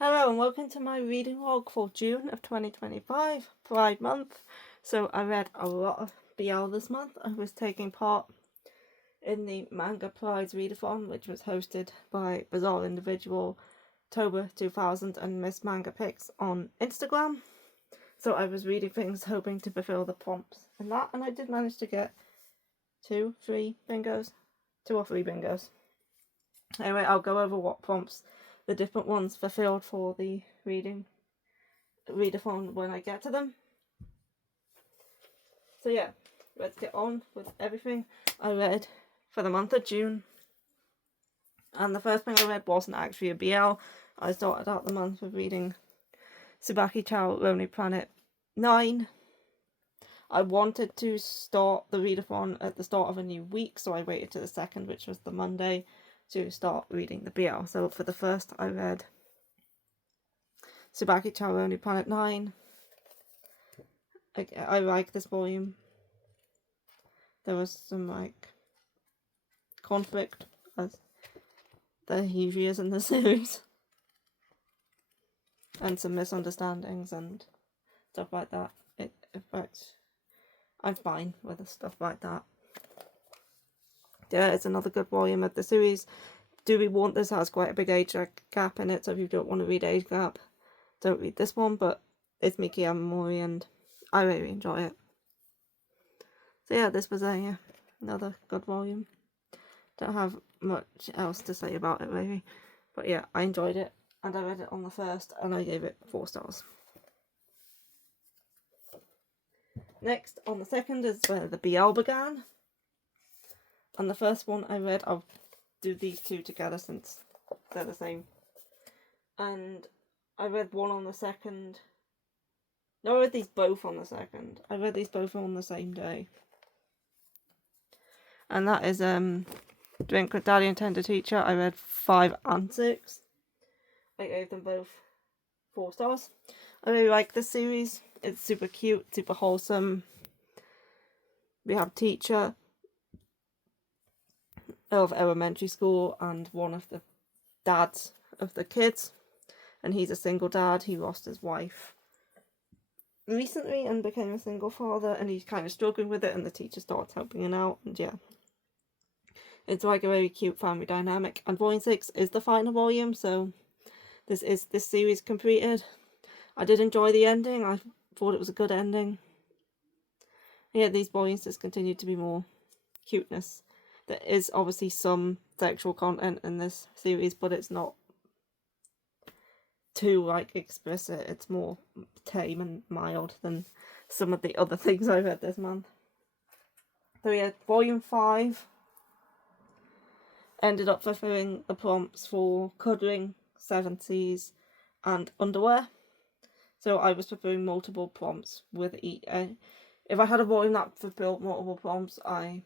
Hello and welcome to my reading log for June of 2025, Pride Month. So I read a lot of BL this month. I was taking part in the Manga Prize Readathon, which was hosted by Bizarre Individual, October 2000 and Miss Manga Pics on Instagram. So I was reading things hoping to fulfill the prompts in that, and I did manage to get 2 or 3 bingos. Anyway, I'll go over what prompts the different ones fulfilled for the readathon when I get to them. So yeah, let's get on with everything I read for the month of June. And the first thing I read wasn't actually a BL. I started out the month with reading Tsubaki Chow Lonely Planet 9. I wanted to start the readathon at the start of a new week, so I waited to the 2nd, which was the Monday, to start reading the BL. So for the first, I read Tsubaki Chow Lonely Planet 9. I like this volume. There was some conflict, as there usually is in the series, and some misunderstandings and stuff like that. But I'm fine with stuff like that. Yeah, it's another good volume of the series. Do We Want This has quite a big age gap in it, so if you don't want to read age gap, don't read this one, but it's Miki Amamori and I really enjoy it. So yeah, this was another good volume. Don't have much else to say about it really, but yeah, I enjoyed it and I read it on the 1st and I gave it 4 stars. Next, on the 2nd is where the BL began. And the first one I read, I'll do these two together since they're the same. And I read one on the 2nd. No, I read these both on the 2nd. I read these both on the same day. And that is Drink with Daddy and Tender Teacher. I read 5 and 6. I gave them both 4 stars. I really like this series. It's super cute, super wholesome. We have teacher of elementary school and one of the dads of the kids, and he's a single dad. He lost his wife recently and became a single father, and he's kind of struggling with it, and the teacher starts helping him out, and yeah, it's like a very cute family dynamic. And volume 6 is the final volume, so this series completed. I did enjoy the ending. I thought it was a good ending. Yeah, these volumes just continue to be more cuteness. There is obviously some sexual content in this series, but it's not too explicit. It's more tame and mild than some of the other things I read this month. So yeah, volume 5 ended up fulfilling the prompts for cuddling, 70s, and underwear. So I was fulfilling multiple prompts with each. If I had a volume that fulfilled multiple prompts, I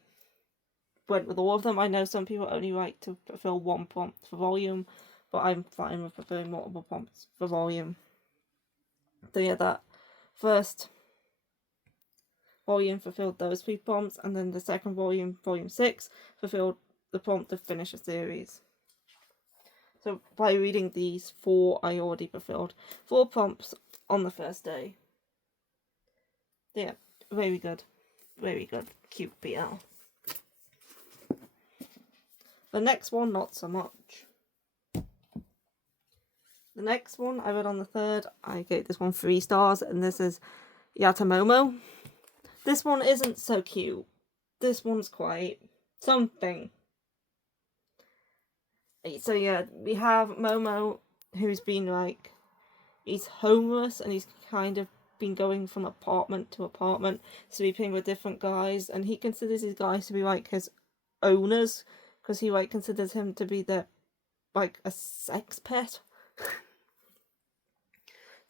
went with all of them. I know some people only like to fulfill one prompt for volume, but I'm fine with fulfilling multiple prompts for volume. So yeah, that first volume fulfilled those 3 prompts, and then the second volume, volume 6, fulfilled the prompt to finish a series. So by reading these 4, I already fulfilled 4 prompts on the first day. Yeah, very good. Very good. Cute BL. The next one, not so much. The next one I read on the 3rd. I gave this one 3 stars, and this is Yatamomo. This one isn't so cute. This one's quite something. So yeah, we have Momo, who's been he's homeless, and he's kind of been going from apartment to apartment, sleeping with different guys, and he considers his guys to be his owners, because he considers him to be a sex pet.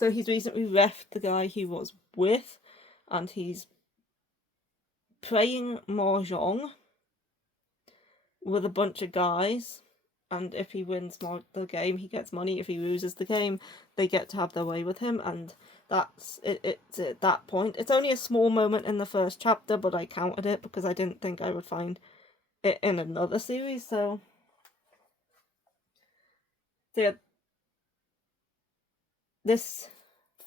So he's recently left the guy he was with, and he's playing mahjong with a bunch of guys, and if he wins the game, he gets money. If he loses the game, they get to have their way with him, and that's it. It's at that point. It's only a small moment in the first chapter, but I counted it because I didn't think I would find it in another series. So yeah, this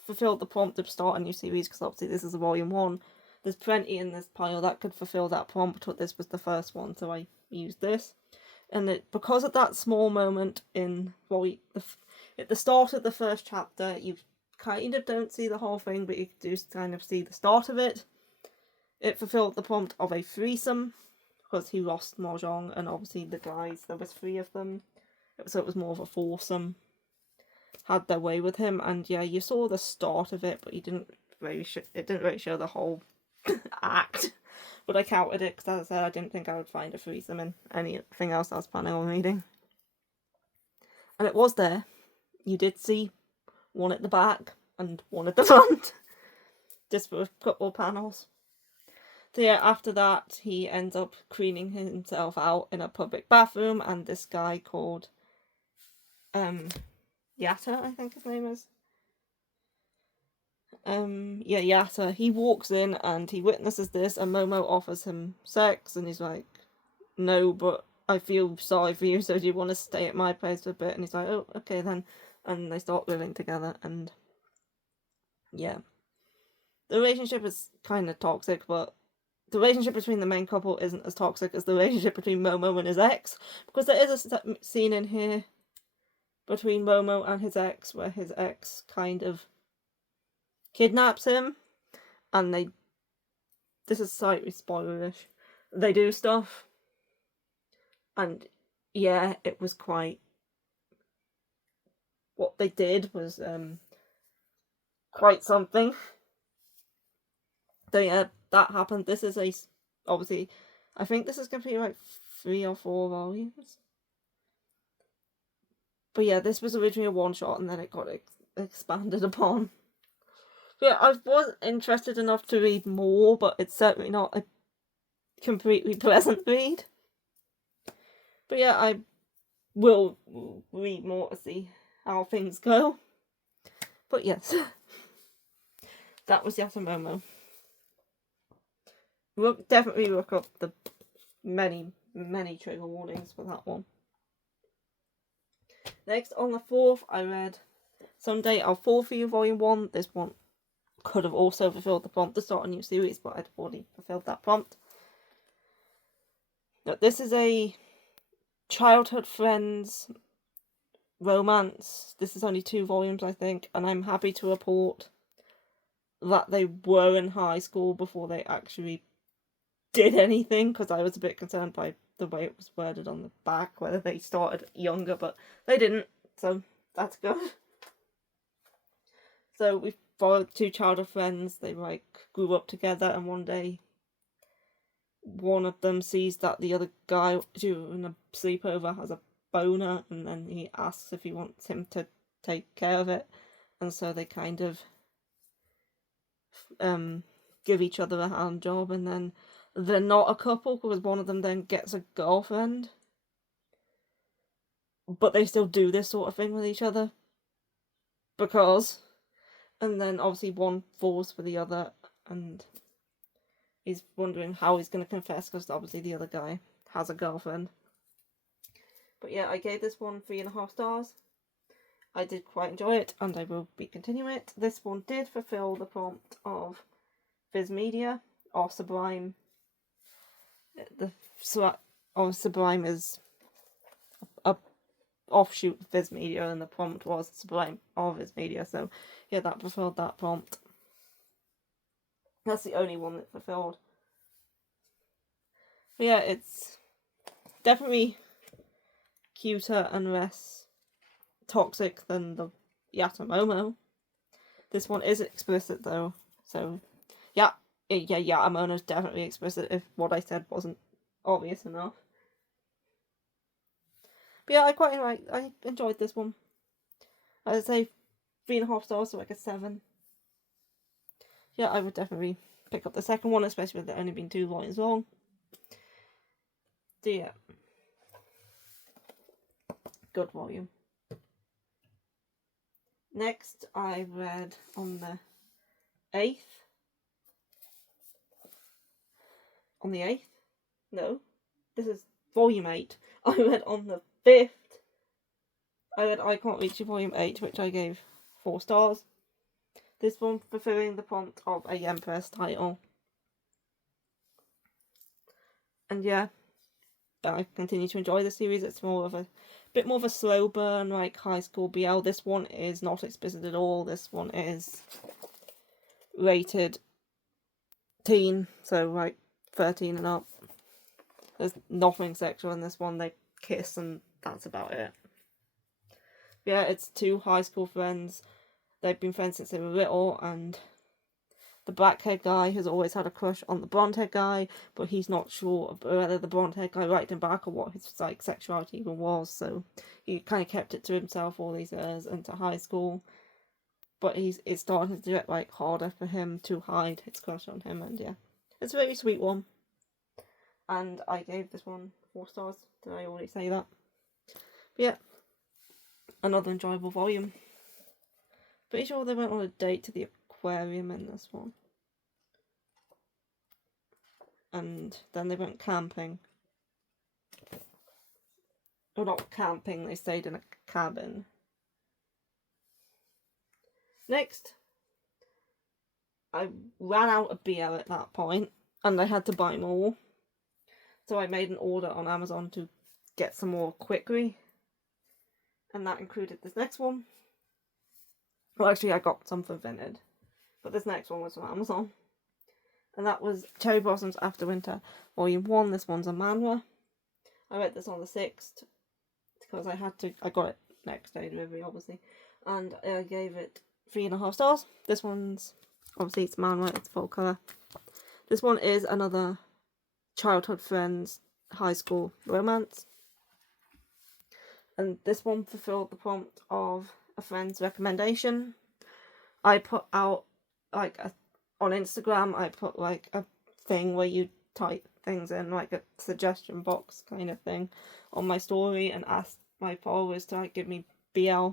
fulfilled the prompt to start a new series, because obviously this is a volume 1. There's plenty in this pile that could fulfill that prompt, but this was the first one, so I used this. And because of that small moment at the start of the first chapter, you kind of don't see the whole thing, but you do kind of see the start of it. It fulfilled the prompt of a threesome, because he lost Mahjong, and obviously the guys, there was 3 of them, so it was more of a foursome, had their way with him. And yeah, you saw the start of it, but it didn't really show the whole act. But I counted it, because as I said, I didn't think I would find a threesome in anything else I was planning on reading. And it was there. You did see one at the back and one at the front. Just for a couple of panels. So yeah, after that, he ends up cleaning himself out in a public bathroom, and this guy called Yatta, I think his name is. Yatta, he walks in and he witnesses this, and Momo offers him sex, and he's like, no, but I feel sorry for you, so do you want to stay at my place for a bit? And he's like, oh, okay then. And they start living together, and yeah. The relationship is kind of toxic, but the relationship between the main couple isn't as toxic as the relationship between Momo and his ex, because there is a scene in here between Momo and his ex where his ex kind of kidnaps him, and this is slightly spoilerish, they do stuff, and yeah, it was what they did was quite something. So yeah, that happened. This is obviously, I think this is going to be like 3 or 4 volumes. But yeah, this was originally a one-shot, and then it got expanded upon. Yeah, I was interested enough to read more, but it's certainly not a completely pleasant read. But yeah, I will read more to see how things go. But yes, that was Yatamomo. Definitely look up the many trigger warnings for that one. Next, on the 4th, I read Someday I'll Fall For You Volume 1. This one could have also fulfilled the prompt to start a new series, but I'd already fulfilled that prompt. Now, this is a childhood friends romance. This is only 2 volumes, I think, and I'm happy to report that they were in high school before they actually did anything, because I was a bit concerned by the way it was worded on the back, whether they started younger, but they didn't, so that's good. So we followed 2 childhood friends. They grew up together, and one day one of them sees that the other guy during a sleepover has a boner, and then he asks if he wants him to take care of it, and so they kind of give each other a hand job, and then they're not a couple because one of them then gets a girlfriend, but they still do this sort of thing with each other and then obviously one falls for the other, and he's wondering how he's going to confess, because obviously the other guy has a girlfriend. But yeah, I gave this one 3.5 stars. I did quite enjoy it, and I will be continuing it. This one did fulfill the prompt of Viz Media, or Sublime. Sublime is a offshoot of Viz Media, and the prompt was Sublime or Viz Media, so yeah, that fulfilled that prompt. That's the only one that fulfilled. But yeah, it's definitely cuter and less toxic than the Yatamomo. This one is explicit though, so yeah, Yatamomo's definitely explicit if what I said wasn't obvious enough. But yeah, I enjoyed this one. I'd say 3.5 stars, so like a 7. Yeah, I would definitely pick up the second one, especially with it only being 2 volumes long. So yeah, good volume. Next, I read on the 8th. On the 8th? No, this is volume 8. I read on the 5th. I read I Can't Reach You volume 8, which I gave 4 stars. This one fulfilling the prompt of a Empress title. And yeah, I continue to enjoy the series. It's more of a bit more of a slow burn, like high school BL. This one is not explicit at all. This one is rated teen, so like 13 and up. There's nothing sexual in this one. They kiss and that's about it. Yeah, it's 2 high school friends. They've been friends since they were little, and the black-haired guy has always had a crush on the blonde-haired guy, but he's not sure whether the blonde-haired guy liked him back or what his like sexuality even was, so he kind of kept it to himself all these years into high school. But it's starting to get like harder for him to hide his crush on him, and yeah, it's a very sweet one. And I gave this one 4 stars. Did I already say that? But yeah, another enjoyable volume. Pretty sure they went on a date to the aquarium in this one. And then they went camping. Or not camping, they stayed in a cabin. Next, I ran out of beer at that point, and I had to buy more. So I made an order on Amazon to get some more quickly. And that included this next one. Well, actually, I got some from Vinted. But this next one was from Amazon. And that was Cherry Blossoms After Winter, Volume 1. This one's a manhwa. I read this on the 6th. Because I got it next day delivery, obviously. And I gave it 3.5 stars. This one's, obviously it's manhwa, it's full colour. This one is another childhood friends high school romance. And this one fulfilled the prompt of a friend's recommendation. I put out like on Instagram, I put like a thing where you type things in, like a suggestion box kind of thing on my story, and asked my followers to like give me BL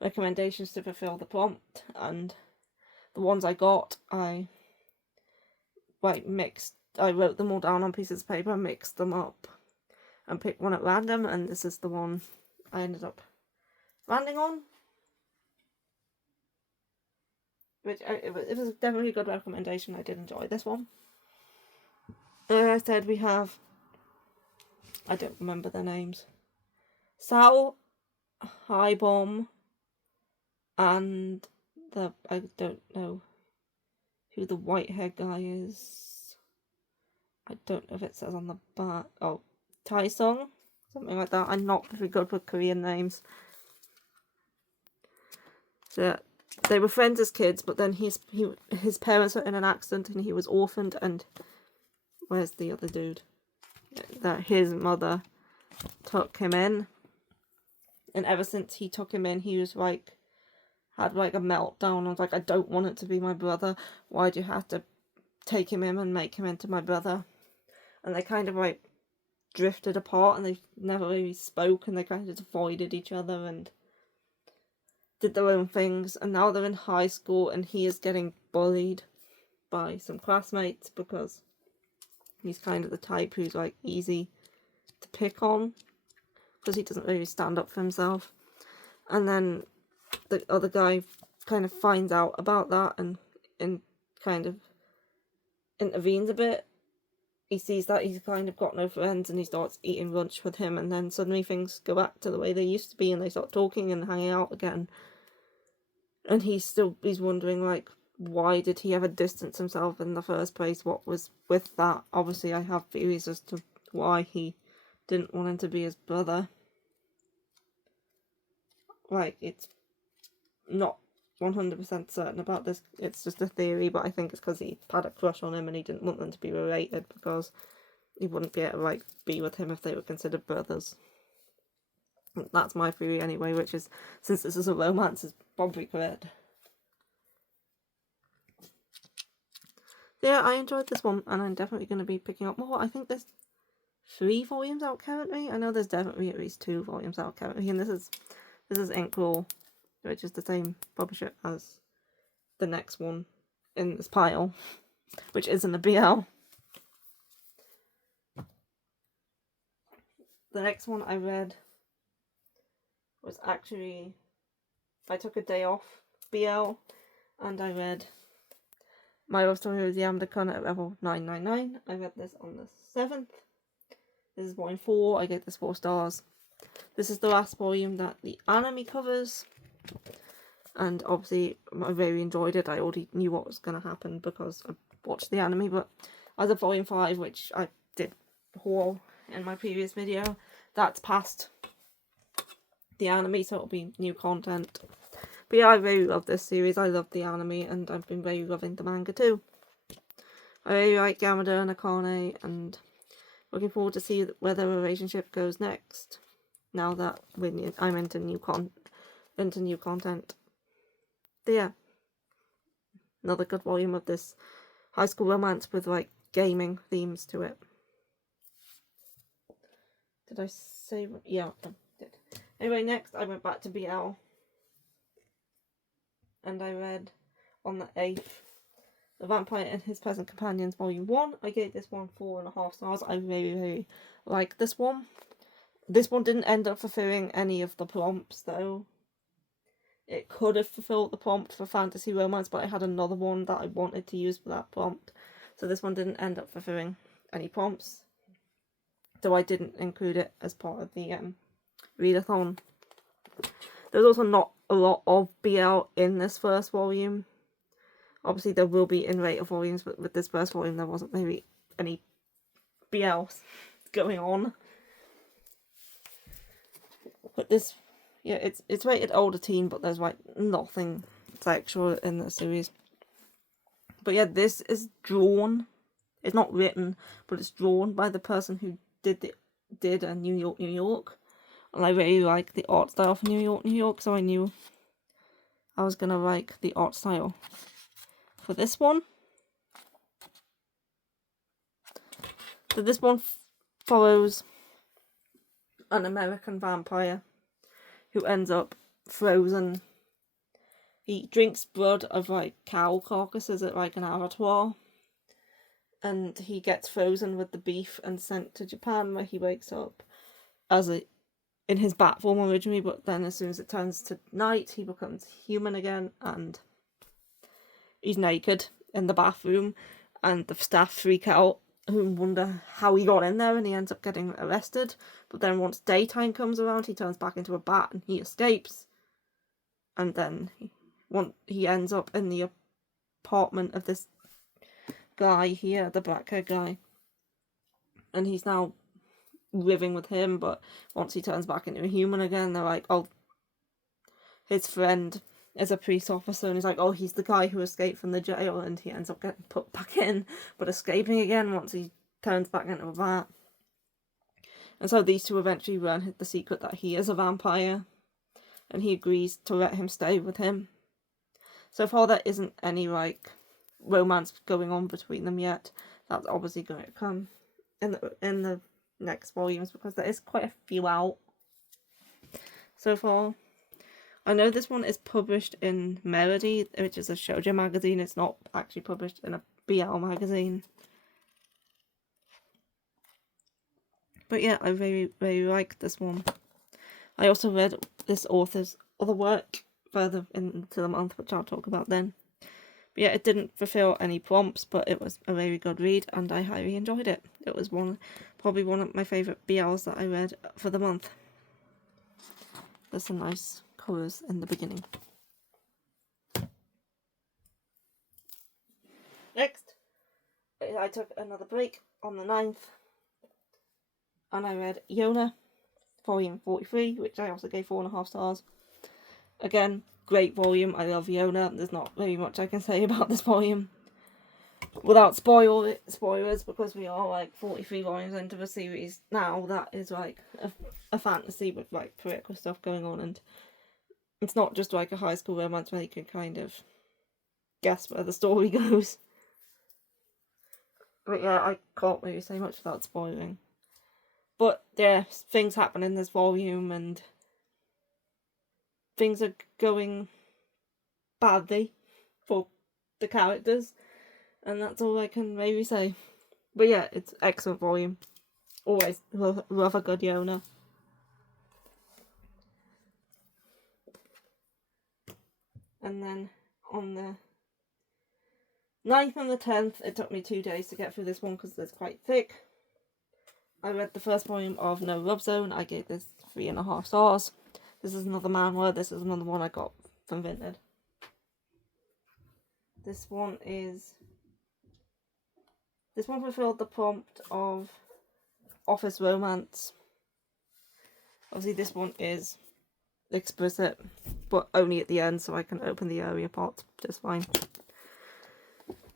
recommendations to fulfill the prompt. And the ones I got, I wrote them all down on pieces of paper, mixed them up, and picked one at random, and this is the one I ended up landing on. Which it was definitely a good recommendation. I did enjoy this one. Like I said, we have, I don't remember their names, Sal, High Bomb, and I don't know who the white-haired guy is. I don't know if it says on the back. Oh, Tai Song, something like that. I'm not very good with Korean names. So they were friends as kids, but then his parents were in an accident and he was orphaned. And where's the other dude? That his mother took him in, and ever since he took him in, he was like had like a meltdown. I was like, I don't want it to be my brother. Why do you have to take him in and make him into my brother? And they kind of like drifted apart, and they never really spoke, and they kind of avoided each other and did their own things. And now they're in high school, and he is getting bullied by some classmates because he's kind of the type who's like easy to pick on because he doesn't really stand up for himself. And then the other guy kind of finds out about that and kind of intervenes a bit. He sees that he's kind of got no friends, and he starts eating lunch with him, and then suddenly things go back to the way they used to be, and they start talking and hanging out again. And he's wondering, like, why did he ever distance himself in the first place? What was with that? Obviously, I have theories as to why he didn't want him to be his brother. Like, it's not 100% certain about this. It's just a theory, but I think it's because he had a crush on him and he didn't want them to be related because he wouldn't be able to, like, be with him if they were considered brothers. That's my theory anyway, which is, since this is a romance, is probably correct. Yeah, I enjoyed this one, and I'm definitely going to be picking up more. I think there's 3 volumes out currently. I know there's definitely at least 2 volumes out currently, and this is Inkroll, which is the same publisher as the next one in this pile, which isn't a BL. The next one I read was actually I took a day off BL and I read My Love Story with Yamada Kun at level 999. I read this on the 7th. This is volume 4. I gave this 4 stars. This is the last volume that the anime covers. And obviously I very enjoyed it. I already knew what was going to happen because I watched the anime. But as of volume 5, which I did haul in my previous video, that's past the anime, so it'll be new content. But yeah, I really love this series. I love the anime and I've been very loving the manga too. I really like Yamada and Akane and looking forward to see where their relationship goes next. Now that I'm into new content. But yeah, another good volume of this high school romance with like gaming themes to it. Did I say? Yeah, I did. Anyway, next I went back to BL and I read on the 8th The Vampire and His Pleasant Companions Volume 1. I gave this one 4.5 stars. I really like this one. This one didn't end up fulfilling any of the prompts though. It could have fulfilled the prompt for fantasy romance, but I had another one that I wanted to use for that prompt. So this one didn't end up fulfilling any prompts. So I didn't include it as part of the readathon. There's also not a lot of BL in this first volume. Obviously there will be in later volumes, but with this first volume there wasn't maybe any BL going on. But this, yeah, it's rated older teen, but there's like nothing sexual in the series. But yeah, this is drawn. It's not written, but it's drawn by the person who did a New York, New York. And I really like the art style for New York, New York, so I knew I was gonna like the art style for this one. So this one follows an American vampire who ends up frozen. He drinks blood of like cow carcasses at like an abattoir, and he gets frozen with the beef and sent to Japan, where he wakes up in his bat form originally, but then as soon as it turns to night he becomes human again, and he's naked in the bathroom, and the staff freak out and wonder how he got in there, and he ends up getting arrested. But then once daytime comes around, he turns back into a bat and he escapes, and then he ends up in the apartment of this guy here, the black haired guy, and he's now living with him. But once he turns back into a human again, they're like, oh, his friend is a police officer, and he's like, oh, he's the guy who escaped from the jail, and he ends up getting put back in, but escaping again once he turns back into a bat. And so these two eventually learn the secret that he is a vampire, and he agrees to let him stay with him. So far there isn't any like romance going on between them yet. That's obviously going to come in the next volumes, because there is quite a few out so far. I know this one is published in Melody, which is a shoujo magazine. It's not actually published in a BL magazine. But yeah, I very, very like this one. I also read this author's other work further into the month, which I'll talk about then. But yeah, it didn't fulfill any prompts, but it was a very good read, and I highly enjoyed it. It was probably one of my favourite BLs that I read for the month. There's some nice colours in the beginning. Next, I took another break on the 9th, and I read Yona, volume 43, which I also gave 4.5 stars. Again, great volume. I love Yona. There's not very much I can say about this volume without spoilers, because we are like 43 volumes into the series now. That is like a fantasy with like political stuff going on, and it's not just like a high school romance where you can kind of guess where the story goes. But yeah, I can't really say much without spoiling. But yeah, things happen in this volume, and things are going badly for the characters, and that's all I can maybe say. But yeah, it's excellent volume. Always love a good Yona. And then on the 9th and the 10th, it took me 2 days to get through this one because it's quite thick. I read the first volume of No Love Zone. I gave this 3.5 stars. This is another manhwa. This is another one I got from Vinted. This one fulfilled the prompt of office romance. Obviously this one is explicit, but only at the end, so I can open the earlier parts just fine.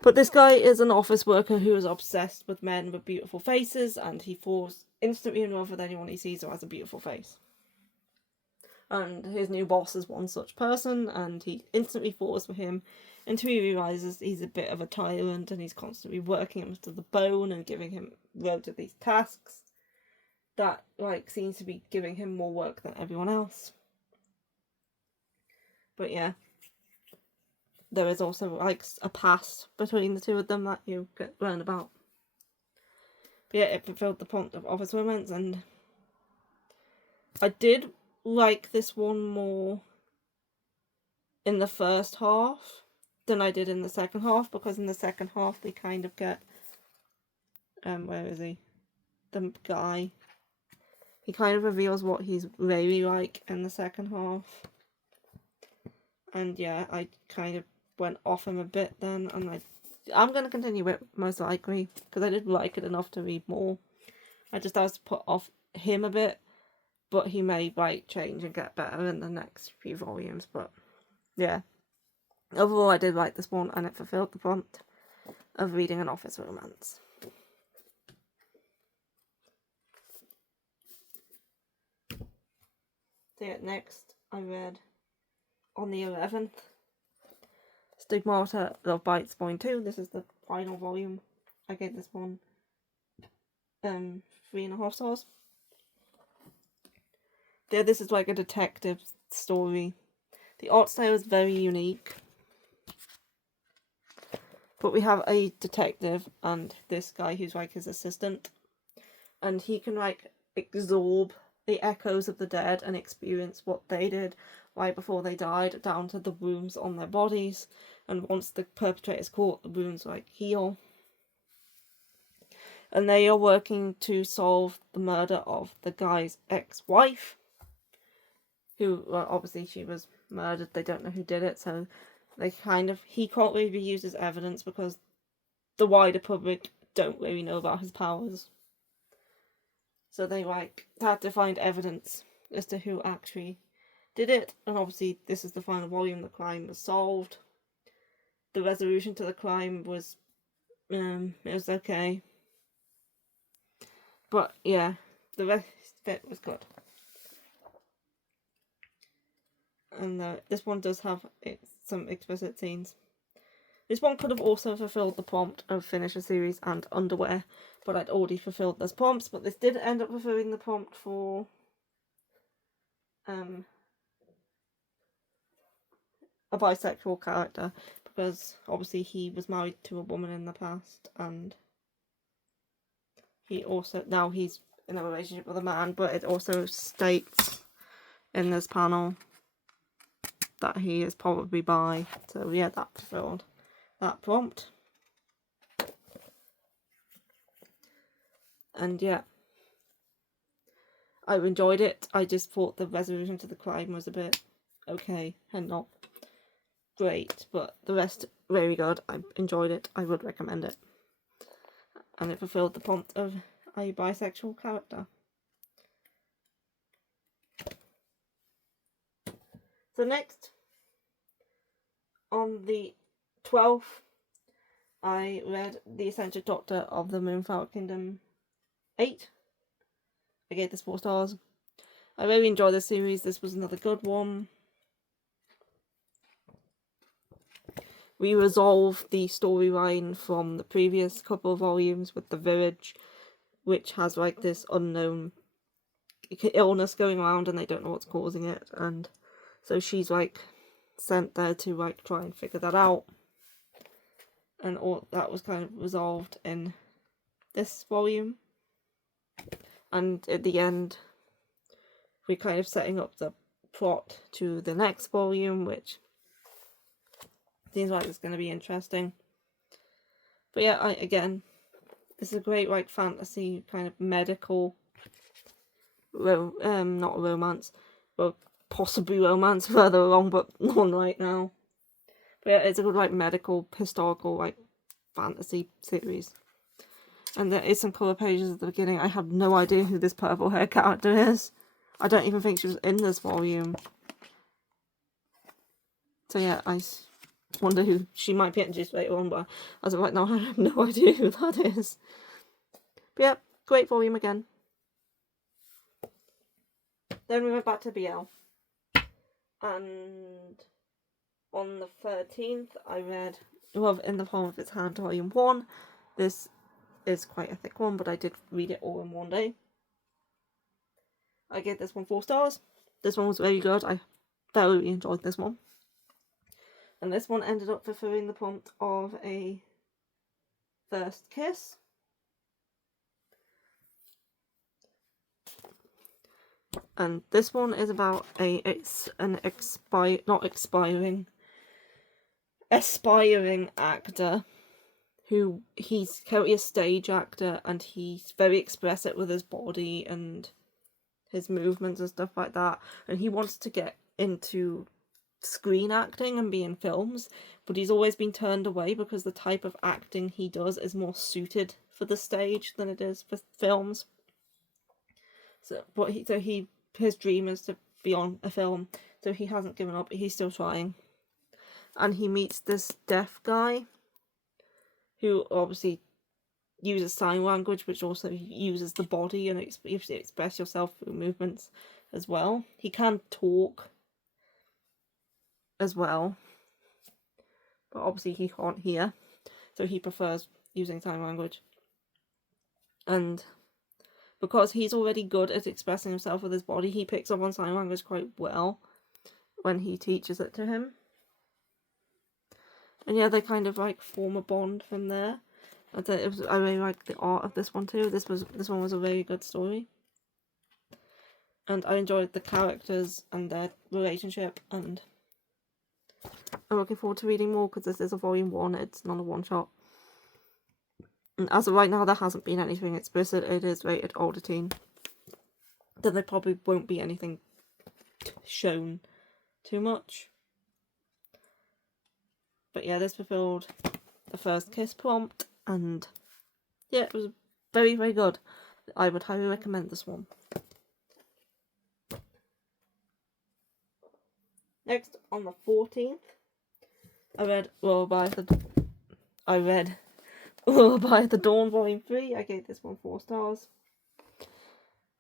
But this guy is an office worker who is obsessed with men with beautiful faces, and he falls instantly in love with anyone he sees who has a beautiful face. And his new boss is one such person, and he instantly falls for him until he realises he's a bit of a tyrant and he's constantly working him to the bone and giving him loads of these tasks that seems to be giving him more work than everyone else. But yeah, there is also a past between the two of them that you learn about. But yeah, it fulfilled the prompt of office romance, and I did like this one more in the first half than I did in the second half, because in the second half they kind of get where is he? The guy. He kind of reveals what he's really like in the second half. And yeah, I kind of went off him a bit then, and I'm going to continue it most likely, because I did like it enough to read more. I just have to put off him a bit, but he may change and get better in the next few volumes. But yeah, overall I did like this one, and it fulfilled the prompt of reading an office romance. So yeah, next I read on the 11th Stigmata Love Bites Volume 2. This is the final volume. I gave this one 3.5 stars. Yeah, this is like a detective story. The art style is very unique. But we have a detective and this guy who's his assistant. And he can absorb the echoes of the dead and experience what they did right before they died, down to the wounds on their bodies. And once the perpetrator's caught, the wounds heal. And they are working to solve the murder of the guy's ex-wife, who, obviously she was murdered. They don't know who did it, so he can't really be used as evidence because the wider public don't really know about his powers. So they had to find evidence as to who actually did it. And obviously this is the final volume. The crime was solved. The resolution to the crime was it was okay. But yeah, the rest of it was good. And this one does have some explicit scenes. This one could have also fulfilled the prompt of finish a series and underwear, but I'd already fulfilled those prompts. But this did end up fulfilling the prompt for a bisexual character, because obviously he was married to a woman in the past, and now he's in a relationship with a man, but it also states in this panel that he is probably bi. So yeah, that fulfilled that prompt. And yeah, I enjoyed it. I just thought the resolution to the crime was a bit okay and not great, but the rest very good. I enjoyed it. I would recommend it. And it fulfilled the prompt of a bisexual character. So next, on the 12th, I read The Eccentric Doctor of the Moonflower Kingdom 8. I gave this 4 stars. I really enjoyed this series. This was another good one. We resolved the storyline from the previous couple of volumes with the village, which has this unknown illness going around and they don't know what's causing it, and so she's sent there to try and figure that out, and all that was kind of resolved in this volume. And at the end we're kind of setting up the plot to the next volume, which seems like it's going to be interesting. But yeah, again, this is a great like fantasy kind of medical, not romance, well possibly romance further along, but not right now. But yeah, it's a good like medical historical like fantasy series. And there is some colour pages at the beginning. I have no idea who this purple hair character is. I don't even think she was in this volume. So yeah, I wonder who she might be introduced later on, but as of right now, I have no idea who that is. But yeah, great volume again. Then we went back to BL. And on the 13th, I read Love in the Palm of Its Hand, Volume 1. This is quite a thick one, but I did read it all in one day. I gave this one 4 stars. This one was very good. I thoroughly enjoyed this one. And this one ended up fulfilling the prompt of a first kiss. And this one is about an aspiring actor who he's currently a stage actor, and he's very expressive with his body and his movements and stuff like that, and he wants to get into screen acting and be in films, but he's always been turned away because the type of acting he does is more suited for the stage than it is for films. So his dream is to be on a film, so he hasn't given up. He's still trying, and he meets this deaf guy who obviously uses sign language, which also uses the body, and you express yourself through movements as well. He can talk as well, but obviously he can't hear, so he prefers using sign language. And because he's already good at expressing himself with his body, he picks up on sign language quite well when he teaches it to him. And yeah, they kind of like form a bond from there. I really like the art of this one too. This one was a very good story, and I enjoyed the characters and their relationship, and I'm looking forward to reading more because this is a volume 1. It's not a one shot. And as of right now, there hasn't been anything explicit. It is rated older teen. Then there probably won't be anything shown too much. But yeah, this fulfilled the first kiss prompt, and yeah, it was very, very good. I would highly recommend this one. Next, on the 14th, I read Lullaby at the Dawn, Volume 3. I gave this one 4 stars.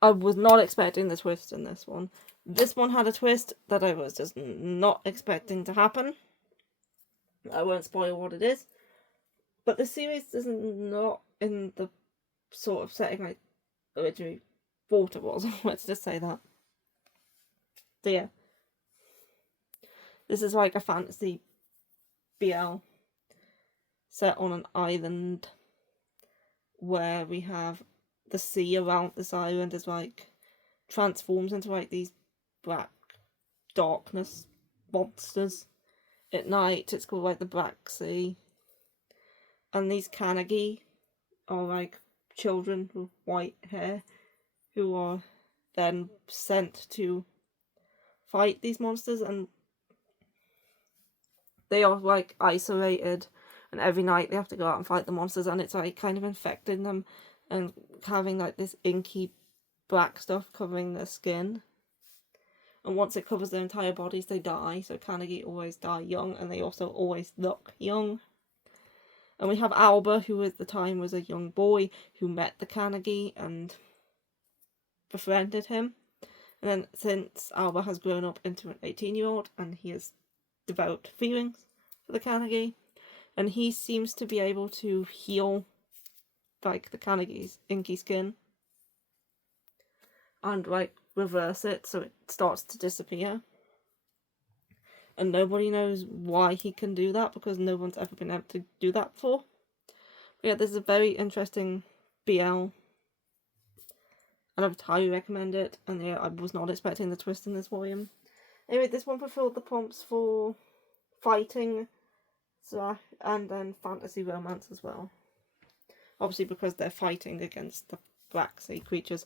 I was not expecting the twist in this one. This one had a twist that I was just not expecting to happen. I won't spoil what it is. But the series is not in the sort of setting I originally thought it was. Let's just say that. So yeah. This is like a fantasy BL set on an island where we have the sea around this island is like transforms into like these black darkness monsters at night. It's called like the Black Sea, and these Kanagi are like children with white hair who are then sent to fight these monsters, and they are like isolated, and every night they have to go out and fight the monsters, and it's like kind of infecting them and having like this inky black stuff covering their skin. And once it covers their entire bodies, they die. So Kanagi always die young, and they also always look young. And we have Alba, who at the time was a young boy who met the Kanagi and befriended him. And then since Alba has grown up into an 18-year-old, and he has developed feelings for the Kanagi, and he seems to be able to heal like the Kanagi's inky skin and like reverse it so it starts to disappear. And nobody knows why he can do that because no one's ever been able to do that before. But yeah, this is a very interesting BL, and I would highly recommend it. And yeah, I was not expecting the twist in this volume. Anyway, this one fulfilled the prompts for fighting and then fantasy romance as well. Obviously because they're fighting against the black sea creatures.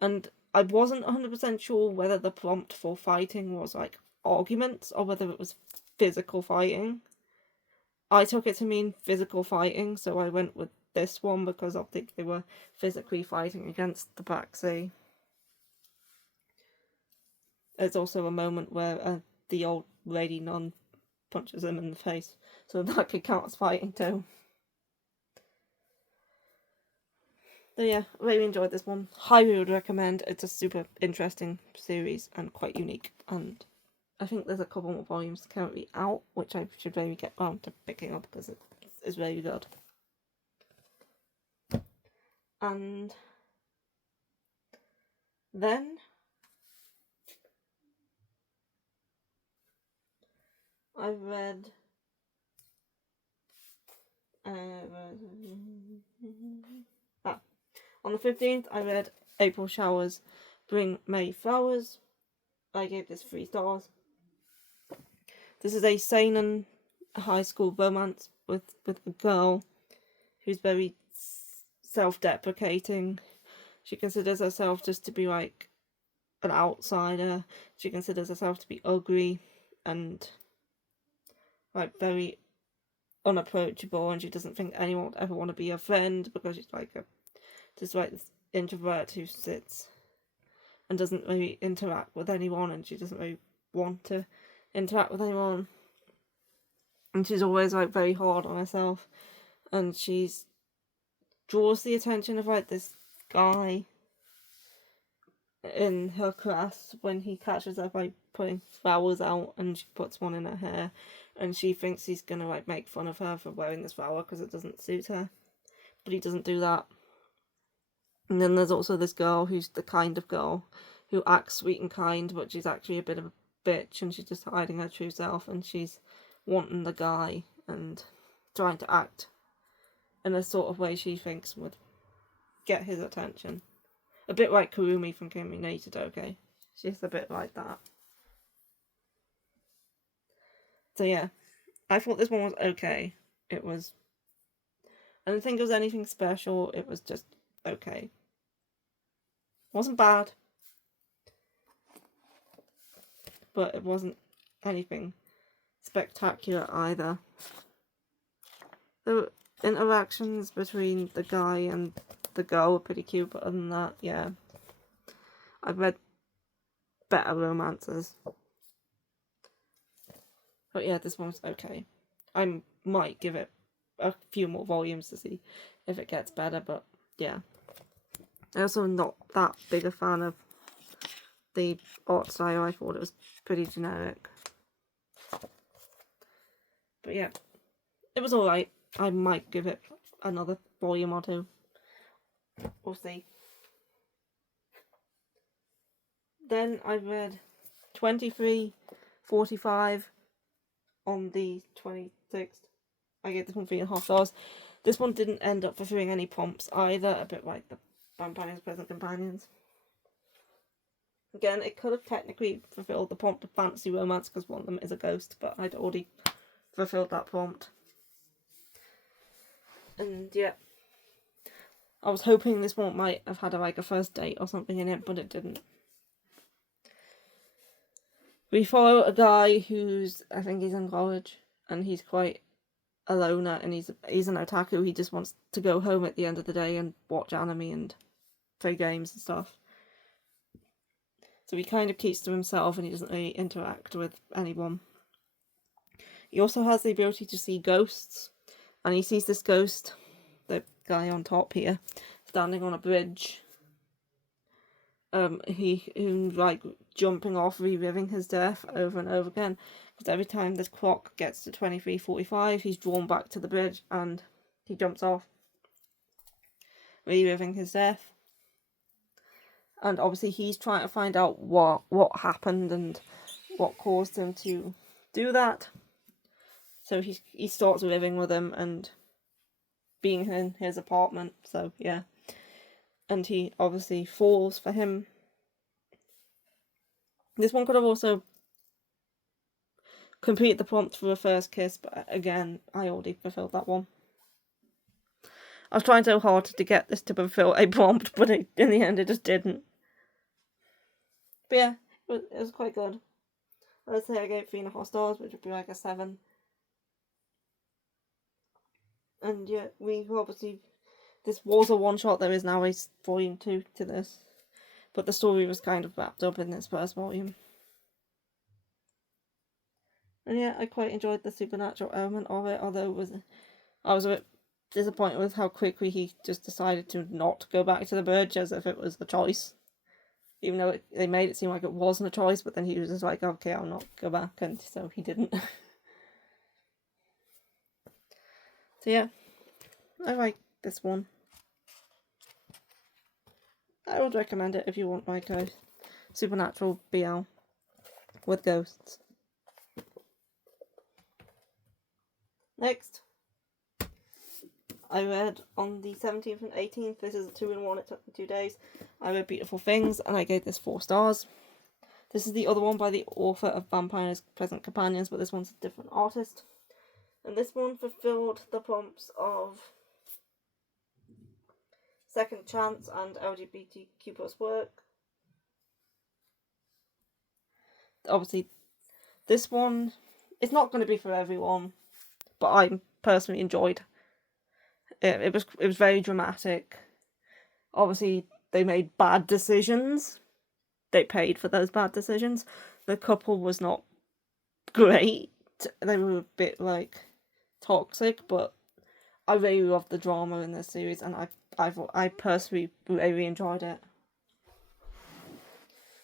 And I wasn't 100% sure whether the prompt for fighting was like arguments or whether it was physical fighting. I took it to mean physical fighting, so I went with this one because I think they were physically fighting against the Black Sea. There's also a moment where the old lady nun punches him in the face, so that could count as fighting too. So yeah, really enjoyed this one. Highly would recommend. It's a super interesting series and quite unique, and I think there's a couple more volumes currently out, which I should maybe get round to picking up because it is really good. And then I read on the 15th I read April Showers Bring May Flowers. I gave this 3 stars. This is a seinen high school romance with a girl who's very self-deprecating. She considers herself just to be like an outsider. She considers herself to be ugly and like very unapproachable, and she doesn't think anyone would ever want to be her friend because she's like this introvert who sits and doesn't really interact with anyone, and she doesn't really want to interact with anyone, and she's always like very hard on herself, and she's draws the attention of like this guy in her class when he catches her by putting flowers out, and she puts one in her hair, and she thinks he's gonna like make fun of her for wearing this flower because it doesn't suit her, but he doesn't do that. And then there's also this girl who's the kind of girl who acts sweet and kind, but she's actually a bit of a bitch, and she's just hiding her true self, and she's wanting the guy and trying to act in a sort of way she thinks would get his attention. A bit like Kurumi from Kimi no Todoke. She's a bit like that. So yeah, I thought this one was okay. It was... I don't think it was anything special, it was just okay. Wasn't bad, but it wasn't anything spectacular either. The interactions between the guy and the girl were pretty cute, but other than that, yeah. I've read better romances. But yeah, this one's okay. I might give it a few more volumes to see if it gets better, but yeah. I'm also not that big a fan of the art style. I thought it was pretty generic. But yeah, it was alright. I might give it another volume or two. We'll see. Then I read 2345 on the 26th. I gave this one 3.5 stars. This one didn't end up fulfilling any prompts either, a bit like the Vampire's Present Companions. Again, it could have technically fulfilled the prompt of fantasy romance because one of them is a ghost, but I'd already fulfilled that prompt. And yeah, I was hoping this one might have had a first date or something in it, but it didn't. We follow a guy who's, I think he's in college, and he's quite a loner, and he's an otaku. He just wants to go home at the end of the day and watch anime and play games and stuff. So he kind of keeps to himself, and he doesn't really interact with anyone. He also has the ability to see ghosts, and he sees this ghost, the guy on top here, standing on a bridge. He like jumping off, reliving his death over and over again. Because every time this clock gets to 23:45, he's drawn back to the bridge and he jumps off, reliving his death. And obviously he's trying to find out what happened and what caused him to do that. So he starts living with him and being in his apartment. So yeah. And he obviously falls for him. This one could have also complete the prompt for a first kiss, but again, I already fulfilled that one. I was trying so hard to get this to fulfill a prompt, but in the end it just didn't. But yeah, it was quite good. I'd say I gave 3.5 stars, which would be like a 7. And yeah, we obviously, this was a one-shot, there is now a volume 2 to this. But the story was kind of wrapped up in this first volume. And yeah, I quite enjoyed the supernatural element of it, although I was a bit disappointed with how quickly he just decided to not go back to the bridge as if it was the choice. Even though they made it seem like it wasn't a choice, but then he was just like, okay, I'll not go back, and so he didn't. So yeah, I like this one. I would recommend it if you want like a supernatural BL with ghosts. Next, I read on the 17th and 18th, this is a 2-in-1, it took me 2 days. I read Beautiful Things, and I gave this 4 stars. This is the other one by the author of Vampire's Present Companions, but this one's a different artist. And this one fulfilled the prompts of second chance and LGBTQ plus work. Obviously, this one is not going to be for everyone, but I personally enjoyed it. It was very dramatic. Obviously, they made bad decisions. They paid for those bad decisions. The couple was not great. They were a bit like toxic, but I really loved the drama in this series, and I personally really enjoyed it.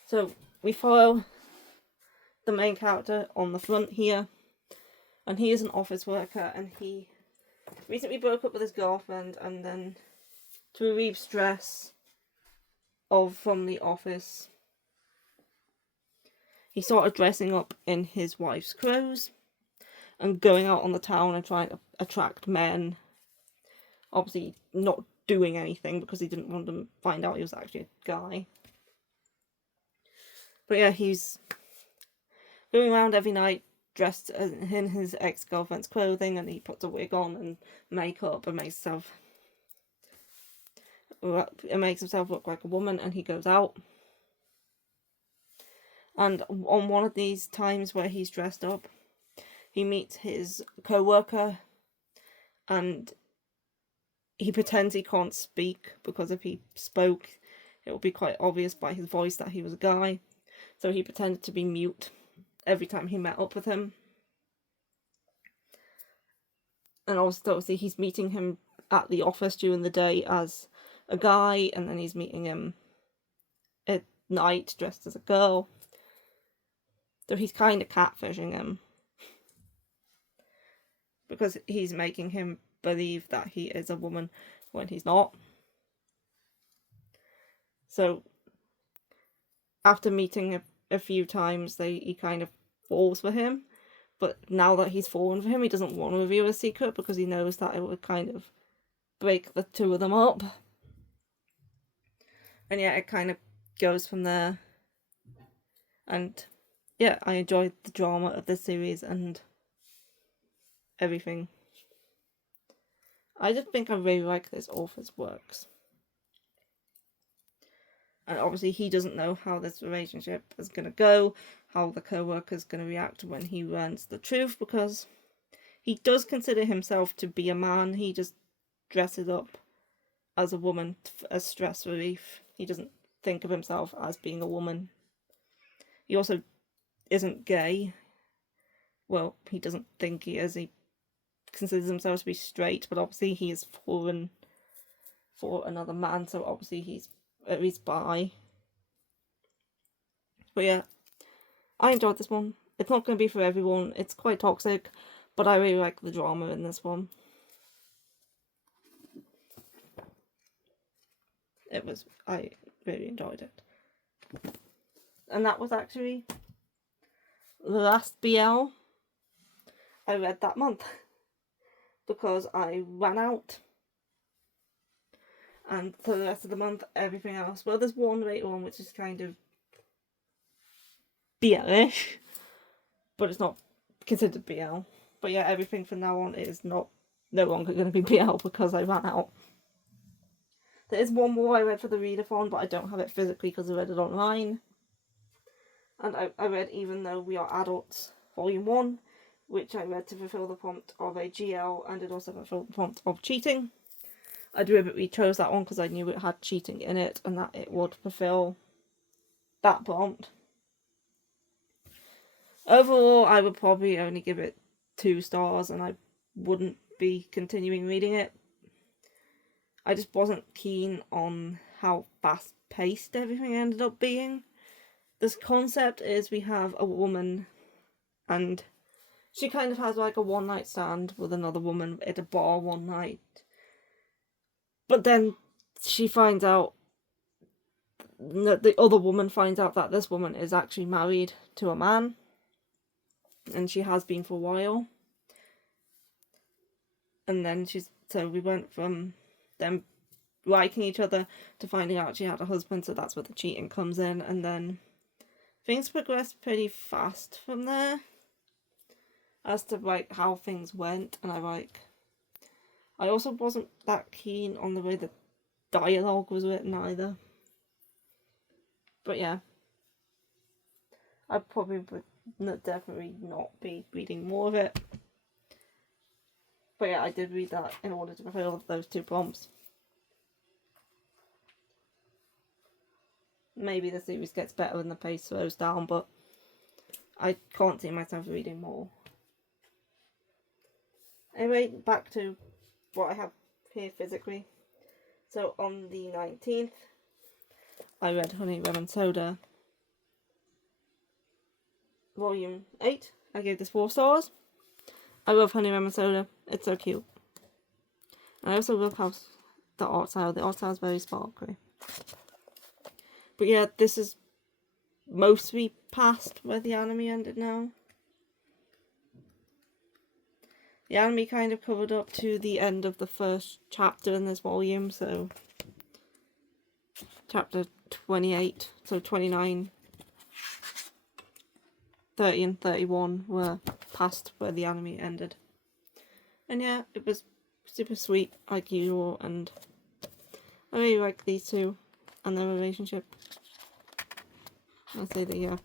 So we follow the main character on the front here, and he is an office worker, and he recently broke up with his girlfriend, and then to relieve stress from the office, he started dressing up in his wife's clothes and going out on the town and trying to attract men. Obviously not doing anything because he didn't want them to find out he was actually a guy. But yeah, he's going around every night dressed in his ex-girlfriend's clothing, and he puts a wig on and makeup and makes himself look like a woman, and he goes out. And on one of these times where he's dressed up, he meets his co-worker, and he pretends he can't speak, because if he spoke, it would be quite obvious by his voice that he was a guy. So he pretended to be mute every time he met up with him. And also, obviously, he's meeting him at the office during the day as a guy, and then he's meeting him at night dressed as a girl. So he's kind of catfishing him, because he's making him believe that he is a woman when he's not. So after meeting a few times, he kind of falls for him. But now that he's fallen for him, he doesn't want to reveal his secret, because he knows that it would kind of break the two of them up. And yeah, it kind of goes from there. And yeah, I enjoyed the drama of this series and everything. I just think I really like this author's works. And obviously he doesn't know how this relationship is going to go, how the co-worker is going to react when he learns the truth, because he does consider himself to be a man. He just dresses up as a woman as stress relief. He doesn't think of himself as being a woman. He also isn't gay. Well, he doesn't think he is. He considers himself to be straight, but obviously he is fallen for another man, so obviously he's at least bi. But yeah, I enjoyed this one. It's not going to be for everyone. It's quite toxic, but I really like the drama in this one. I really enjoyed it. And that was actually the last BL I read that month, because I ran out. And for the rest of the month, everything else. Well, there's one later on which is kind of BL-ish, but it's not considered BL. But yeah, everything from now on is no longer going to be BL because I ran out. There is one more I read for the readathon, but I don't have it physically because I read it online. And I read Even Though We Are Adults, Volume 1, which I read to fulfill the prompt of a GL, and it also fulfilled the prompt of cheating. I deliberately chose that one because I knew it had cheating in it and that it would fulfill that prompt. Overall, I would probably only give it 2 stars and I wouldn't be continuing reading it. I just wasn't keen on how fast-paced everything ended up being. This concept is we have a woman and she kind of has like a one-night stand with another woman at a bar one night. But then she finds out, the other woman finds out that this woman is actually married to a man. And she has been for a while. And then so we went from them liking each other to finding out she had a husband, so that's where the cheating comes in. And then things progressed pretty fast from there as to like how things went. And I also wasn't that keen on the way the dialogue was written either. But yeah, I probably would definitely not be reading more of it. But yeah, I did read that in order to fulfill those 2 prompts. Maybe the series gets better and the pace slows down, but I can't see myself reading more. Anyway, back to what I have here physically. So on the 19th, I read Honey, Lemon Soda, Volume 8. I gave this 4 stars. I love Honey, Lemon Soda. It's so cute. And I also love how the art style is very sparkly. But yeah, this is mostly past where the anime ended now. The anime kind of covered up to the end of the first chapter in this volume, so chapter 28, so 29, 30 and 31 were past where the anime ended. And yeah, it was super sweet like usual, and I really like these two and their relationship. I say the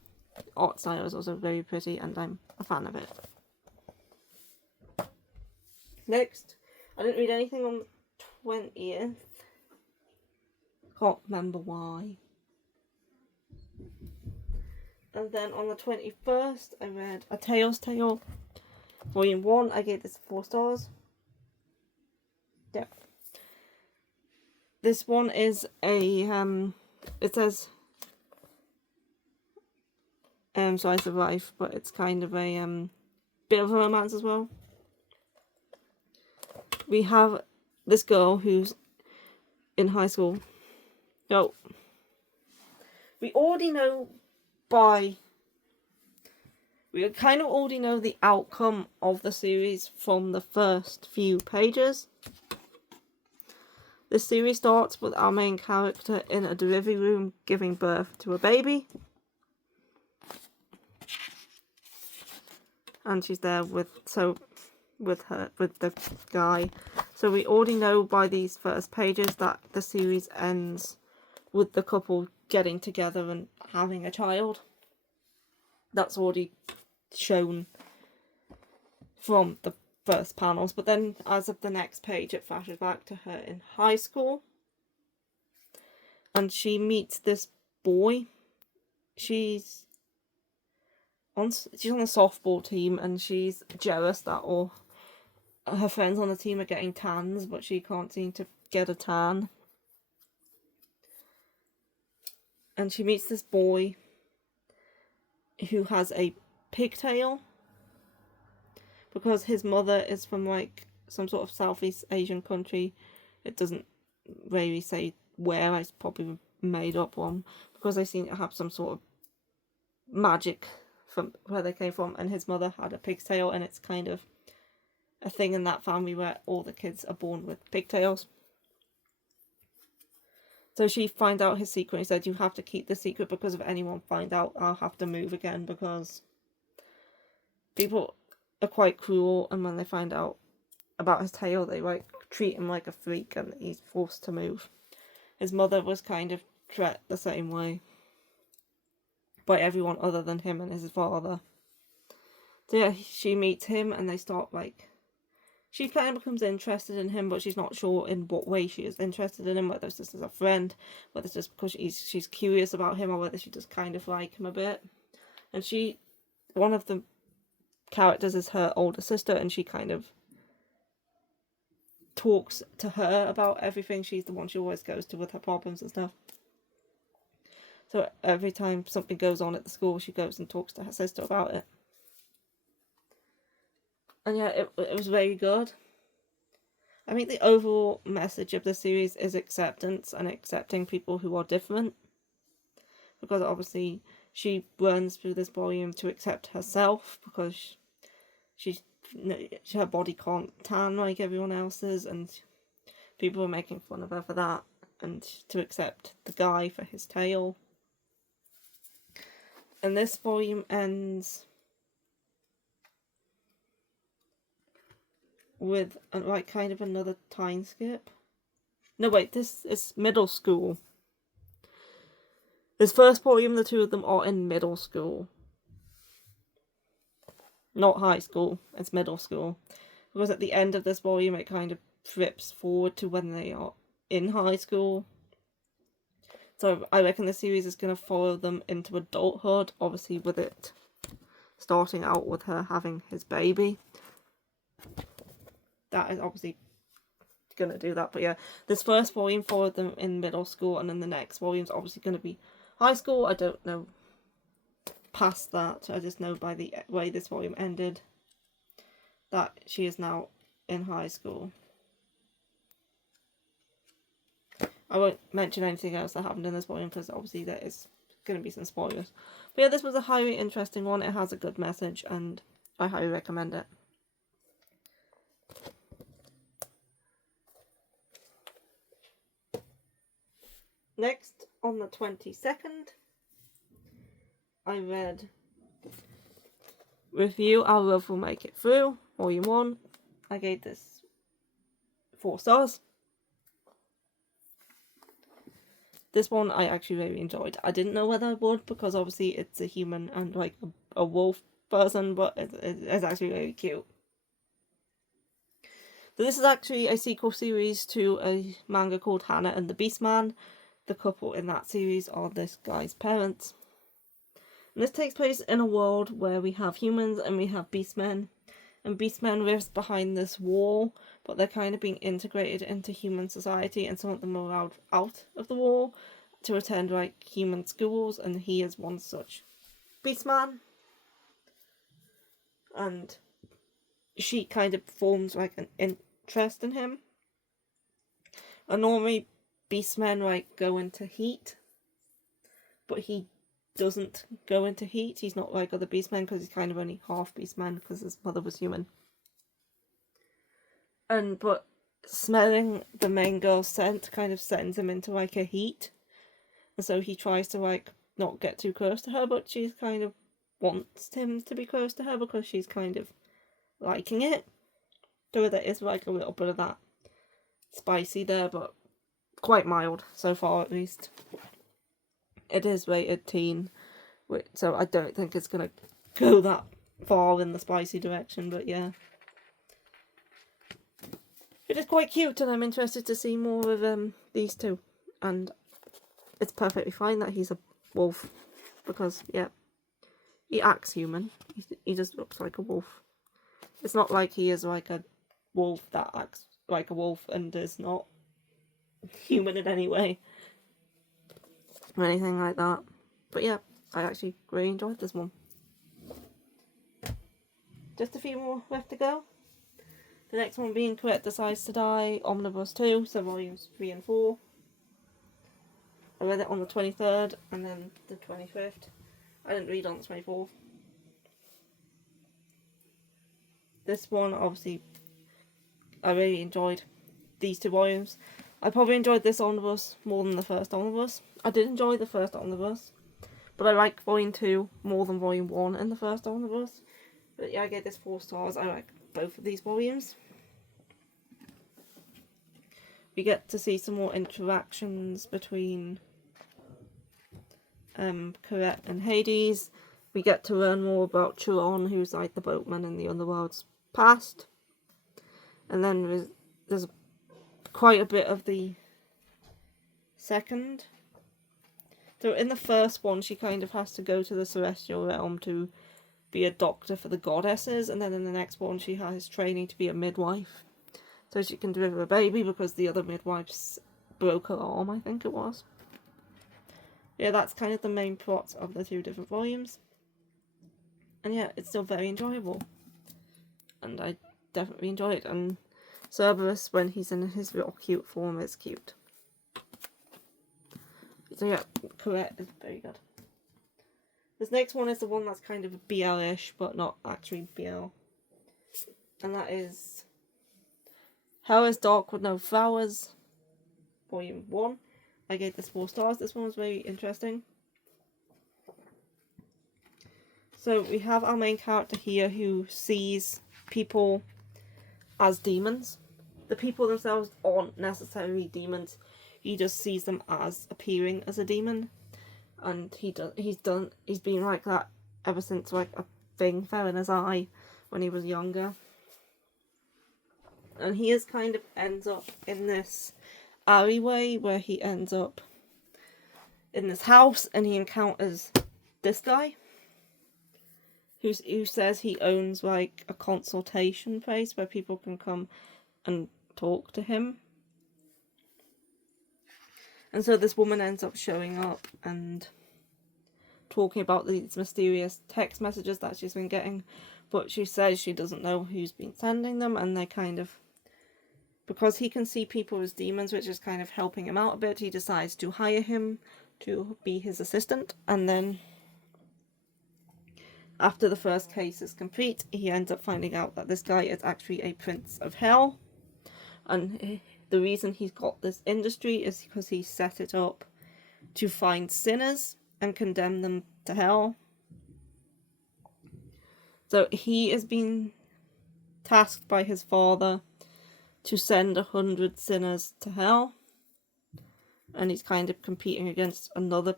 art style is also very pretty and I'm a fan of it. Next, I didn't read anything on the 20th. Can't remember why. And then on the 21st, I read A Tale's Tale, Volume 1. I gave this 4 stars. Yep. This one is a, it says, Slice of Life, but it's kind of a, bit of a romance as well. We have this girl who's in high school. No. We kind of already know the outcome of the series from the first few pages. The series starts with our main character in a delivery room giving birth to a baby. And she's there with the guy. So we already know by these first pages that the series ends with the couple getting together and having a child. That's already shown from the first panels. But then as of the next page, it flashes back to her in high school. And she meets this boy. She's on the softball team and she's jealous that all her friends on the team are getting tans, but she can't seem to get a tan. And she meets this boy who has a pigtail because his mother is from like some sort of Southeast Asian country. It doesn't really say where. I probably made up one because I seem to have some sort of magic from where they came from, and his mother had a pigtail, and it's kind of a thing in that family where all the kids are born with pigtails. So she finds out his secret and said, you have to keep the secret because if anyone finds out, I'll have to move again because people are quite cruel, and when they find out about his tail, they like treat him like a freak, and he's forced to move. His mother was kind of treated the same way by everyone other than him and his father. So yeah, she meets him, and they start like, she kind of becomes interested in him, but she's not sure in what way she is interested in him, whether it's just as a friend, whether it's just because she's curious about him, or whether she just kind of like him a bit. And one of the characters is her older sister, and she kind of talks to her about everything. She's the one she always goes to with her problems and stuff. So every time something goes on at the school, she goes and talks to her sister about it. And yeah, it was very good. I think the overall message of the series is acceptance and accepting people who are different. Because obviously she runs through this volume to accept herself, because her body can't tan like everyone else's, and people are making fun of her for that, and to accept the guy for his tail. And this volume ends with like kind of another time skip. No wait, this is middle school. This first volume, the two of them are in middle school. Not high school, it's middle school. Because at the end of this volume it kind of flips forward to when they are in high school. So I reckon the series is going to follow them into adulthood, obviously with it starting out with her having his baby. That is obviously going to do that, but yeah, this first volume followed them in middle school, and then the next volume is obviously going to be high school. I don't know past that, I just know by the way this volume ended that she is now in high school. I won't mention anything else that happened in this volume because obviously there is going to be some spoilers. But yeah, this was a highly interesting one. It has a good message and I highly recommend it. Next, on the 22nd, I read Review Our Love Will Make It Through, Volume 1. I gave this 4 stars. This one I actually really enjoyed. I didn't know whether I would because obviously it's a human and like a wolf person, but it's actually really cute. So this is actually a sequel series to a manga called Hannah and the Beastman. The couple in that series are this guy's parents. And this takes place in a world where we have humans and we have beastmen. And beastmen lives behind this wall, but they're kind of being integrated into human society, and some of them are allowed out of the wall to attend like human schools, and he is one such beastman. And she kind of forms like an interest in him. And normally beastmen like go into heat, but he doesn't go into heat. He's not like other beastmen because he's kind of only half beastman because his mother was human. But smelling the main girl's scent kind of sends him into like a heat, and so he tries to like not get too close to her, but she's kind of wants him to be close to her because she's kind of liking it. So there is like a little bit of that spicy there, but quite mild so far at least. It is rated teen, so I don't think it's gonna go that far in the spicy direction, but yeah. It is quite cute, and I'm interested to see more of these two. And it's perfectly fine that he's a wolf, because, yeah, he acts human. He just looks like a wolf. It's not like he is like a wolf that acts like a wolf and is not human in any way. Or anything like that. But yeah, I actually really enjoyed this one. Just a few more left to go. The next one being Colette Decides to Die, Omnibus 2, so volumes 3 and 4. I read it on the 23rd and then the 25th. I didn't read on the 24th. This one, obviously, I really enjoyed these 2 volumes. I probably enjoyed this omnibus more than the first omnibus. I did enjoy the first omnibus, but I like volume 2 more than volume 1 in the first omnibus. But yeah, I gave this 4 stars. I like both of these volumes. We get to see some more interactions between Corette and Hades. We get to learn more about Chiron, who's like the boatman in the underworld's past. And then there's quite a bit of the second. So in the first one, she kind of has to go to the celestial realm to be a doctor for the goddesses, and then in the next one she has training to be a midwife, so she can deliver a baby because the other midwives broke her arm, I think it was. Yeah, that's kind of the main plot of the 2 different volumes. And yeah, it's still very enjoyable. And I definitely enjoy it. And Cerberus, when he's in his real cute form, is cute. So yeah, Corette is very good. This next one is the one that's kind of BL-ish, but not actually BL. And that is Hell is Dark with No Flowers, Volume 1. I gave this 4 stars. This one was very interesting. So we have our main character here who sees people as demons. The people themselves aren't necessarily demons. He just sees them as appearing as a demon. And he's been like that ever since like a thing fell in his eye when he was younger. And he is kind of ends up in this alleyway where he ends up in this house, and he encounters this guy who says he owns like a consultation place where people can come and talk to him. And so this woman ends up showing up and talking about these mysterious text messages that she's been getting, but she says she doesn't know who's been sending them, and they kind of, because he can see people as demons, which is kind of helping him out a bit, he decides to hire him to be his assistant. And then after the first case is complete, he ends up finding out that this guy is actually a prince of hell, and the reason he's got this industry is because he set it up to find sinners and condemn them to hell. So he is being tasked by his father to send 100 sinners to hell, and he's kind of competing against another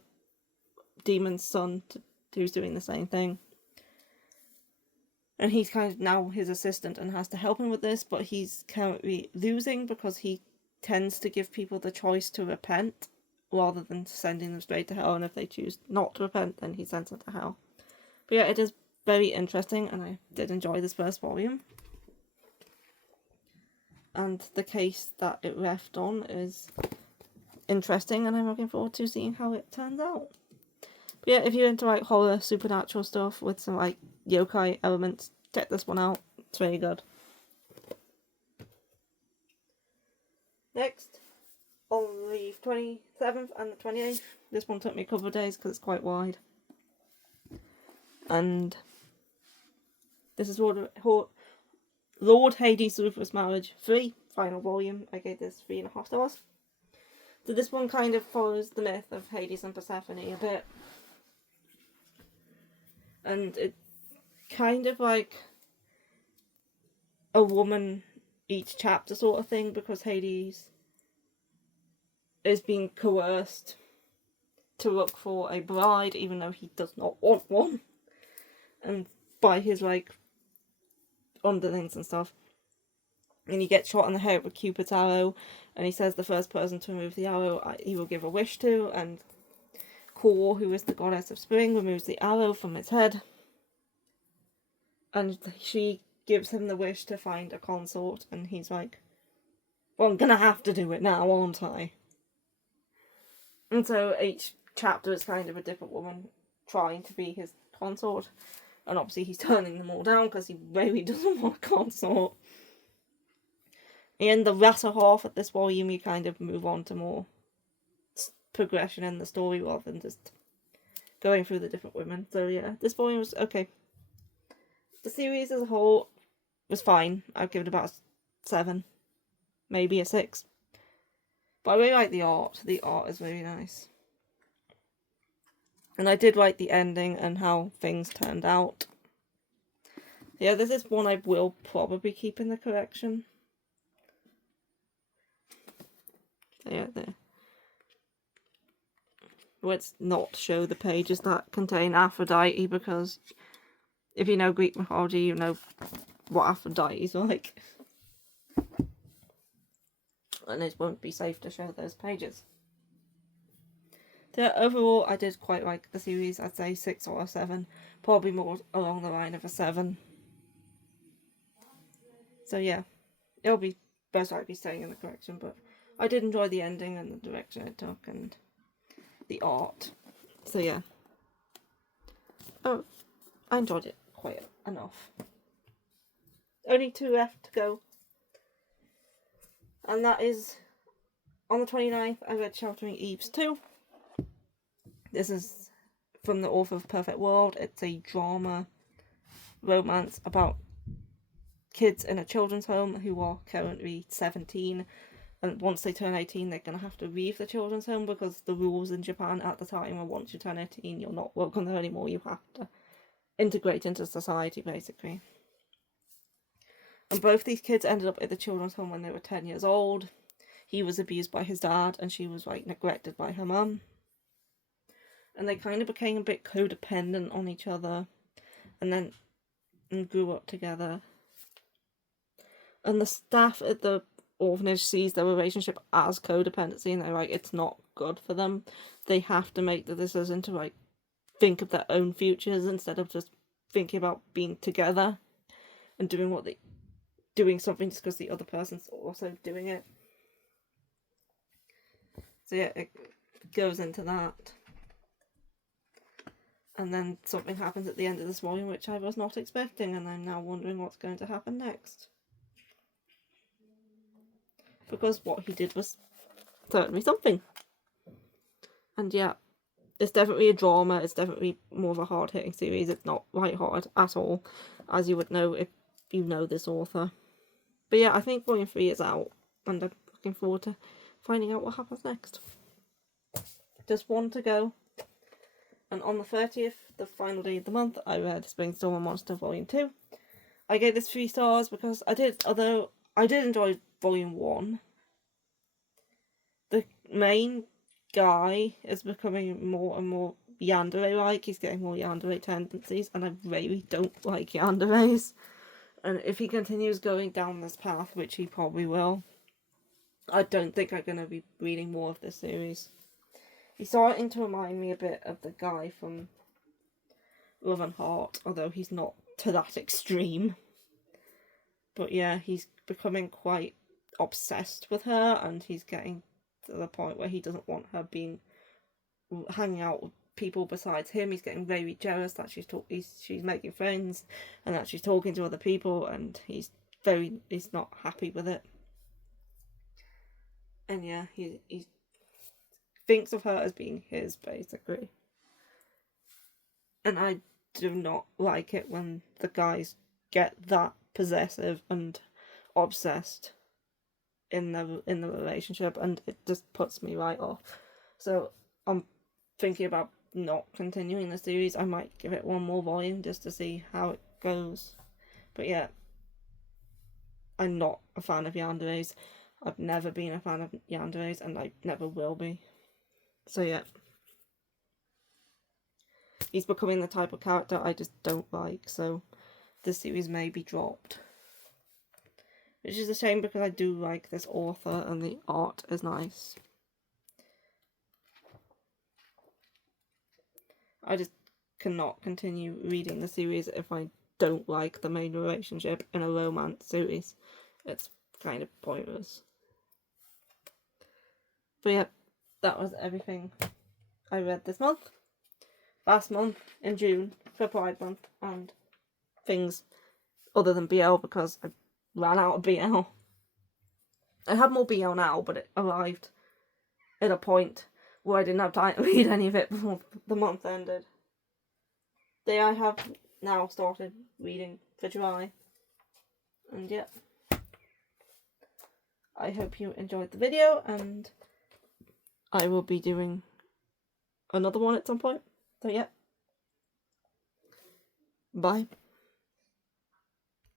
demon's son who's doing the same thing. And he's kind of now his assistant and has to help him with this, but he's currently losing because he tends to give people the choice to repent rather than sending them straight to hell, and if they choose not to repent, then he sends them to hell. But yeah, it is very interesting, and I did enjoy this first volume. And the case that it left on is interesting, and I'm looking forward to seeing how it turns out. But yeah, if you're into like horror, supernatural stuff with some like yokai elements, check this one out. It's very good. Next, on the 27th and the 28th, this one took me a couple of days because it's quite wide. And this is Lord Hades' Ruthless Marriage 3, final volume. I gave this 3.5 stars. So this one kind of follows the myth of Hades and Persephone a bit. And it's kind of like a woman each chapter sort of thing, because Hades is being coerced to look for a bride even though he does not want one, and by his like underlings and stuff. And he gets shot in the head with Cupid's arrow, and he says the first person to remove the arrow he will give a wish to, and Kor, who is the goddess of spring, removes the arrow from his head, and she gives him the wish to find a consort, and he's like, well, I'm gonna have to do it now, aren't I? And so each chapter is kind of a different woman trying to be his consort, and obviously he's turning them all down because he really doesn't want a consort. In the latter half of this volume, you kind of move on to more progression in the story rather than just going through the different women. So yeah, this volume was okay. The series as a whole was fine. I'd give it about a 7, maybe a 6. But I really like the art. The art is really nice. And I did like the ending and how things turned out. Yeah, this is one I will probably keep in the collection. Yeah, there. Let's not show the pages that contain Aphrodite, because if you know Greek mythology, you know what Aphrodite's like. And it won't be safe to show those pages. So overall, I did quite like the series. I'd say 6 or a 7. Probably more along the line of a 7. So yeah, it'll be most likely staying in the collection, but I did enjoy the ending and the direction it took and the art. So yeah. Oh, I enjoyed it quite enough. Only 2 left to go. And that is, on the 29th, I read Sheltering Eves 2. This is from the author of Perfect World. It's a drama romance about kids in a children's home who are currently 17, and once they turn 18 they're going to have to leave the children's home, because the rules in Japan at the time are once you turn 18 you're not welcome there anymore, you have to integrate into society basically. And both these kids ended up at the children's home when they were 10 years old. He was abused by his dad and she was like neglected by her mum, and they kind of became a bit codependent on each other and grew up together. And the staff at the orphanage sees their relationship as codependency, and they're like, it's not good for them. They have to make the decision to like think of their own futures instead of just thinking about being together and doing something just because the other person's also doing it. So yeah, it goes into that. And then something happens at the end of this volume which I was not expecting, and I'm now wondering what's going to happen next. Because what he did was certainly something. And yeah, it's definitely a drama. It's definitely more of a hard-hitting series. It's not light-hearted at all, as you would know if you know this author. But yeah, I think volume 3 is out, and I'm looking forward to finding out what happens next. Just 1 to go. And on the 30th, the final day of the month, I read Spring Storm and Monster Volume 2. I gave this 3 stars because although I did enjoy Volume 1, the main guy is becoming more and more yandere-like. He's getting more yandere tendencies, and I really don't like yanderes. And if he continues going down this path, which he probably will, I don't think I'm going to be reading more of this series. He's starting to remind me a bit of the guy from Love and Heart, although he's not to that extreme. But yeah, he's becoming quite obsessed with her, and he's getting to the point where he doesn't want her hanging out with people besides him. He's getting very jealous that she's making friends and that she's talking to other people, and he's not happy with it. And yeah, he thinks of her as being his, basically. And I do not like it when the guys get that possessive and obsessed in the relationship, and it just puts me right off. So I'm thinking about not continuing the series. I might give it 1 more volume just to see how it goes. But yeah, I'm not a fan of yanderes. I've never been a fan of yanderes, and I never will be. So yeah, he's becoming the type of character I just don't like, so this series may be dropped. Which is a shame, because I do like this author and the art is nice. I just cannot continue reading the series if I don't like the main relationship in a romance series. It's kind of pointless. But yeah, that was everything I read this month. Last month, in June, for Pride Month, and things other than BL, because I ran out of BL. I have more BL now, but it arrived at a point where I didn't have time to read any of it before the month ended. I have now started reading for July. And yeah, I hope you enjoyed the video, and I will be doing another one at some point. So yeah, bye.